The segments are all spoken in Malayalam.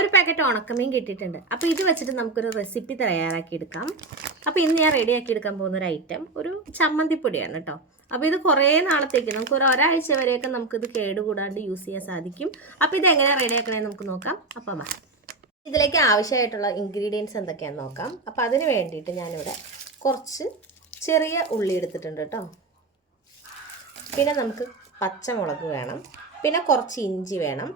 ഒരു പാക്കറ്റ് ഉണക്കമീൻ കിട്ടിയിട്ടുണ്ട്. അപ്പോൾ ഇത് വെച്ചിട്ട് നമുക്കൊരു റെസിപ്പി തയ്യാറാക്കി എടുക്കാം. അപ്പോൾ ഇന്ന് ഞാൻ റെഡിയാക്കി എടുക്കാൻ പോകുന്ന ഒരു ഐറ്റം ഒരു ചമ്മന്തിപ്പൊടിയാണ് കേട്ടോ. അപ്പോൾ ഇത് കുറേ നാളത്തേക്ക് നമുക്ക് ഒരു ഒരാഴ്ച വരെയൊക്കെ നമുക്കിത് കേടുകൂടാണ്ട് യൂസ് ചെയ്യാൻ സാധിക്കും. അപ്പോൾ ഇത് എങ്ങനെ റെഡിയാക്കണമെന്ന് നമുക്ക് നോക്കാം. അപ്പോൾ വാ. ഇതിലേക്ക് ആവശ്യമായിട്ടുള്ള ഇൻഗ്രീഡിയൻസ് എന്തൊക്കെയാണെന്ന് നോക്കാം. അപ്പോൾ അതിന് വേണ്ടിയിട്ട് ഞാനിവിടെ കുറച്ച് ചെറിയ ഉള്ളി എടുത്തിട്ടുണ്ട് കേട്ടോ. പിന്നെ നമുക്ക് പച്ചമുളക് വേണം. പിന്നെ കുറച്ച് ഇഞ്ചി വേണം.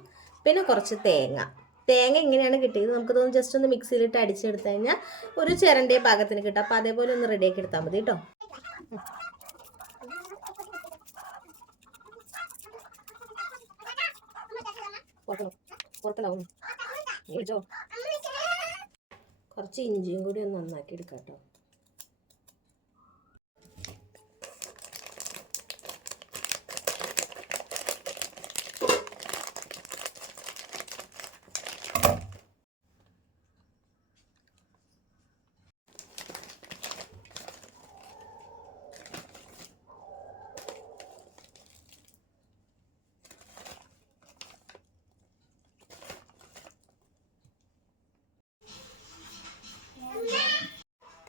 പിന്നെ കുറച്ച് തേങ്ങ. തേങ്ങ എങ്ങനെയാണ് കിട്ടിയത്? നമുക്ക് തോന്നുന്നു ജസ്റ്റ് ഒന്ന് മിക്സിയിലിട്ട് അടിച്ചെടുത്തു കഴിഞ്ഞാൽ ഒരു ചെറിയ പാകത്തിന് കിട്ടും. അപ്പോൾ അതേപോലെ ഒന്ന് റെഡിയാക്കി എടുത്താൽ മതി കേട്ടോ കുറച്ച് ഇഞ്ചിയും കൂടി ഒന്ന് നന്നാക്കി എടുക്കാം കേട്ടോ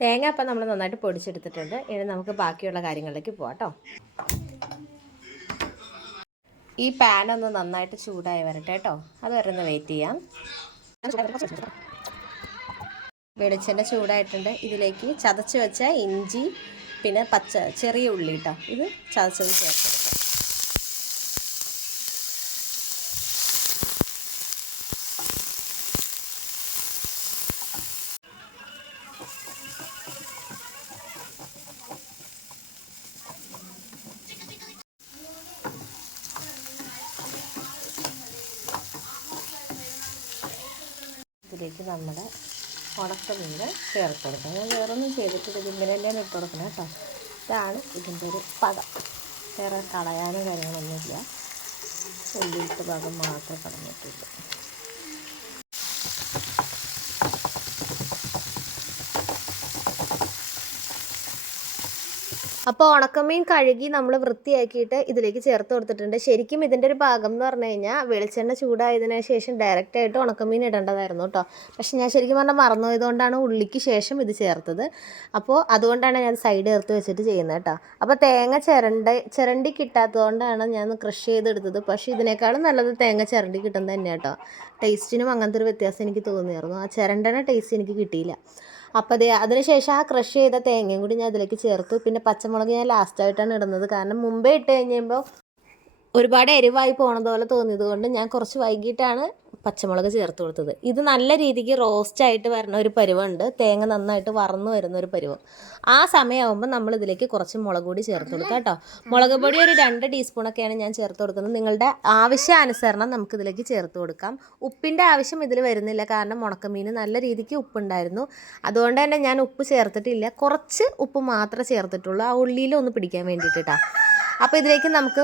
തേങ്ങ അപ്പം നമ്മൾ നന്നായിട്ട് പൊടിച്ചെടുത്തിട്ടുണ്ട്. ഇനി നമുക്ക് ബാക്കിയുള്ള കാര്യങ്ങളിലേക്ക് പോകാം കേട്ടോ ഈ പാൻ ഒന്ന് നന്നായിട്ട് ചൂടായി വരട്ടെ കേട്ടോ അത് വരെ ഒന്ന് വെയിറ്റ് ചെയ്യാം. വെളിച്ചെണ്ണ ചൂടായിട്ടുണ്ട്. ഇതിലേക്ക് ചതച്ച് വെച്ച ഇഞ്ചി പിന്നെ പച്ച ചെറിയ ഉള്ളി കേട്ടോ ഇത് ചതച്ചത് ചേർത്തെടുക്കാം ഇതിലേക്ക് നമ്മുടെ ഉണക്ക മീൻ ചേർത്ത് കൊടുക്കാം. ഞാൻ വേറൊന്നും ചെയ്തിട്ട് ഇതിങ്ങനെ തന്നെയാണ് ഇട്ട് കൊടുക്കണം കേട്ടോ. ഇതാണ് ഇതിന്റെ ഒരു പദം. വേറെ കളയാനും കാര്യങ്ങളൊന്നുമില്ല. ഉള്ളിട്ട് ഭാഗം മാത്രമേ കളഞ്ഞിട്ടുള്ളൂ അപ്പോൾ ഉണക്കമീൻ കഴുകി നമ്മൾ വൃത്തിയാക്കിയിട്ട് ഇതിലേക്ക് ചേർത്ത് കൊടുത്തിട്ടുണ്ട്. ശരിക്കും ഇതിന്റെ ഒരു ഭാഗം എന്ന് പറഞ്ഞു കഴിഞ്ഞാൽ വെളിച്ചെണ്ണ ചൂടായതിനു ശേഷം ഡയറക്റ്റ് ആയിട്ട് ഉണക്കമീൻ ഇടേണ്ടതായിരുന്നു കേട്ടോ. പക്ഷെ ഞാൻ ശരിക്കും പറഞ്ഞാൽ മറന്നുപോയതുകൊണ്ടാണ് ഉള്ളിക്ക് ശേഷം ഇത് ചേർത്തത്. അപ്പോൾ അതുകൊണ്ടാണ് ഞാൻ സൈഡ് ചേർത്ത് വെച്ചിട്ട് ചെയ്യുന്നത് കേട്ടോ. അപ്പോൾ തേങ്ങ ചിരണ്ട ചിരണ്ടി കിട്ടാത്തതുകൊണ്ടാണ് ഞാൻ കൃഷി ചെയ്തെടുത്തത്. പക്ഷേ ഇതിനേക്കാളും നല്ലത് തേങ്ങ ചിരണ്ടി കിട്ടുന്നത് തന്നെ കേട്ടോ. ടേസ്റ്റിനും അങ്ങനത്തെ ഒരു വ്യത്യാസം എനിക്ക് തോന്നിയായിരുന്നു. ആ ചിരണ്ടന ടേസ്റ്റ് എനിക്ക് കിട്ടിയില്ല. അപ്പോൾ അത് അതിനുശേഷം ആ ക്രഷ് ചെയ്ത തേങ്ങയും കൂടി ഞാൻ അതിലേക്ക് ചേർത്തു. പിന്നെ പച്ചമുളക് ഞാൻ ലാസ്റ്റായിട്ടാണ് ഇടുന്നത്. കാരണം മുമ്പേ ഇട്ട് കഴിയുമ്പോൾ ഒരുപാട് എരിവായി പോണത് പോലെ തോന്നിയത് കൊണ്ട് ഞാൻ കുറച്ച് വൈകിട്ടാണ് പച്ചമുളക് ചേർത്ത് കൊടുത്തത്. ഇത് നല്ല രീതിക്ക് റോസ്റ്റ് ആയിട്ട് വരുന്ന ഒരു പരുവുണ്ട് തേങ്ങ നന്നായിട്ട് വറന്നു വരുന്ന ഒരു പരുവം. ആ സമയമാകുമ്പോൾ നമ്മൾ ഇതിലേക്ക് കുറച്ച് മുളക് പൊടി ചേർത്ത് കൊടുക്കാം കേട്ടോ. മുളക് പൊടി ഒരു രണ്ട് ടീസ്പൂണൊക്കെയാണ് ഞാൻ ചേർത്ത് കൊടുക്കുന്നത്. നിങ്ങളുടെ ആവശ്യാനുസരണം നമുക്ക് ഇതിലേക്ക് ചേർത്ത് കൊടുക്കാം. ഉപ്പിന്റെ ആവശ്യം ഇതിൽ വരുന്നില്ല. കാരണം ഉണക്കമീൻ നല്ല രീതിക്ക് ഉപ്പുണ്ടായിരുന്നു. അതുകൊണ്ട് തന്നെ ഞാൻ ഉപ്പ് ചേർത്തിട്ടില്ല. കുറച്ച് ഉപ്പ് മാത്രമേ ചേർത്തിട്ടുള്ളൂ. ആ ഉള്ളിയിലൊന്ന് പിടിക്കാൻ വേണ്ടിയിട്ടാണ് അപ്പോൾ ഇതിലേക്ക് നമുക്ക്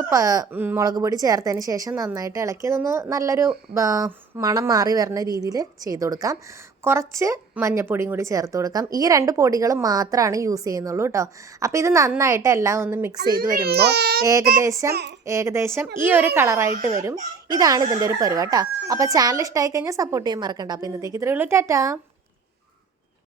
മുളക് പൊടി ചേർത്തതിന് ശേഷം നന്നായിട്ട് ഇളക്കി അതൊന്ന് നല്ലൊരു മണം മാറി വരുന്ന രീതിയിൽ ചെയ്ത് കൊടുക്കാം. കുറച്ച് മഞ്ഞപ്പൊടിയും കൂടി ചേർത്ത് കൊടുക്കാം. ഈ രണ്ട് പൊടികൾ മാത്രമാണ് യൂസ് ചെയ്യുന്നുള്ളൂ കേട്ടോ അപ്പോൾ ഇത് നന്നായിട്ട് എല്ലാം ഒന്ന് മിക്സ് ചെയ്ത് വരുമ്പോൾ ഏകദേശം ഏകദേശം ഈ ഒരു കളറായിട്ട് വരും. ഇതാണ് ഇതിന്റെ ഒരു പരിപാടി അപ്പോൾ ചാനൽ ഇഷ്ടമായി കഴിഞ്ഞാൽ സപ്പോർട്ട് ചെയ്യാൻ മറക്കണ്ട. അപ്പോൾ ഇന്നത്തേക്ക് ഇത്രയുള്ളൂ ടാറ്റാ.